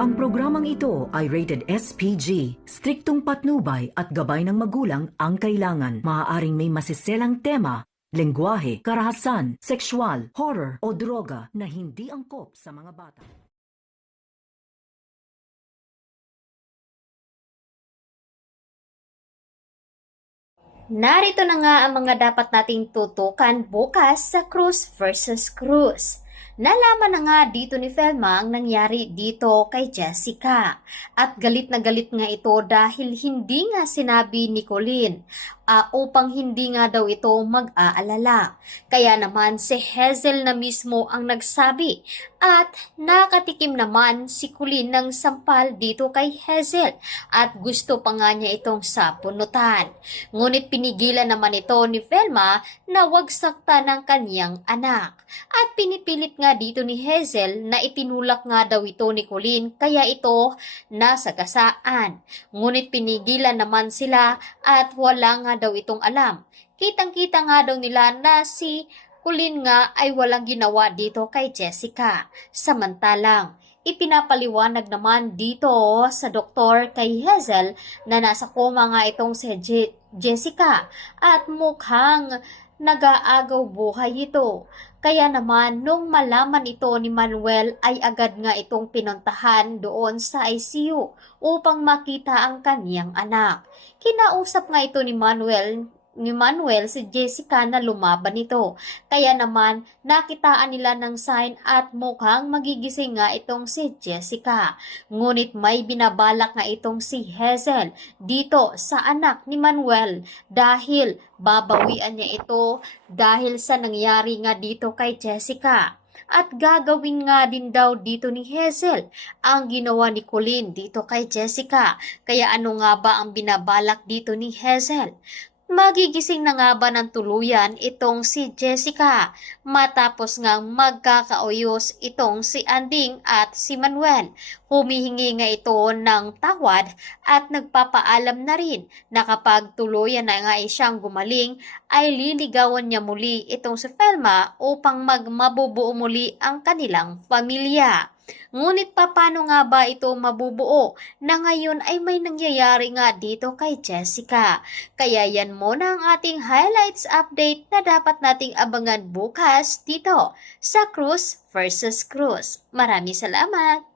Ang programang ito ay rated SPG. Striktong patnubay at gabay ng magulang ang kailangan. Maaaring may masiselang tema, lengguwahe, karahasan, sexual, horror o droga na hindi angkop sa mga bata. Narito na nga ang mga dapat nating tutukan bukas sa Cruz versus Cruz. Nalaman na nga dito ni Felma ang nangyari dito kay Jessica. At galit na galit nga ito dahil hindi nga sinabi ni Colleen upang hindi nga daw ito mag-aalala. Kaya naman si Hazel na mismo ang nagsabi at nakatikim naman si Colleen ng sampal dito kay Hazel at gusto pa nga niya itong sapunutan. Ngunit pinigilan naman ito ni Felma na wag sakta ng kanyang anak. At pinipilit nga dito ni Hazel na itinulak nga daw ito ni Colleen kaya ito nasagasaan. Ngunit pinigilan naman sila at wala nga daw itong alam. Kitang-kita nga daw nila na si Colleen nga ay walang ginawa dito kay Jessica. Samantalang, ipinapaliwanag naman dito sa doktor kay Hazel na nasa koma nga itong si Jessica at mukhang nag-aagaw buhay ito. Kaya naman, nung malaman ito ni Manuel ay agad nga itong pinuntahan doon sa ICU upang makita ang kaniyang anak. Kinausap nga ito ni Manuel si Jessica na lumaban ito. Kaya naman nakitaan nila ng sign at mukhang magigising nga itong si Jessica. Ngunit may binabalak nga itong si Hazel dito sa anak ni Manuel dahil babawian niya ito dahil sa nangyari nga dito kay Jessica. At gagawin nga din daw dito ni Hazel ang ginawa ni Colleen dito kay Jessica. Kaya ano nga ba ang binabalak dito ni Hazel? Magigising na nga ba ng tuluyan itong si Jessica matapos nga magkakauyos itong si Anding at si Manuel. Humihingi nga ito ng tawad at nagpapaalam na rin na kapag tuluyan na nga siyang gumaling ay liligawan niya muli itong si Felma upang mabubuo muli ang kanilang pamilya. Ngunit paano nga ba ito mabubuo na ngayon ay may nangyayari nga dito kay Jessica? Kaya yan muna ang ating highlights update na dapat nating abangan bukas dito sa Cruz versus Cruz. Maraming salamat!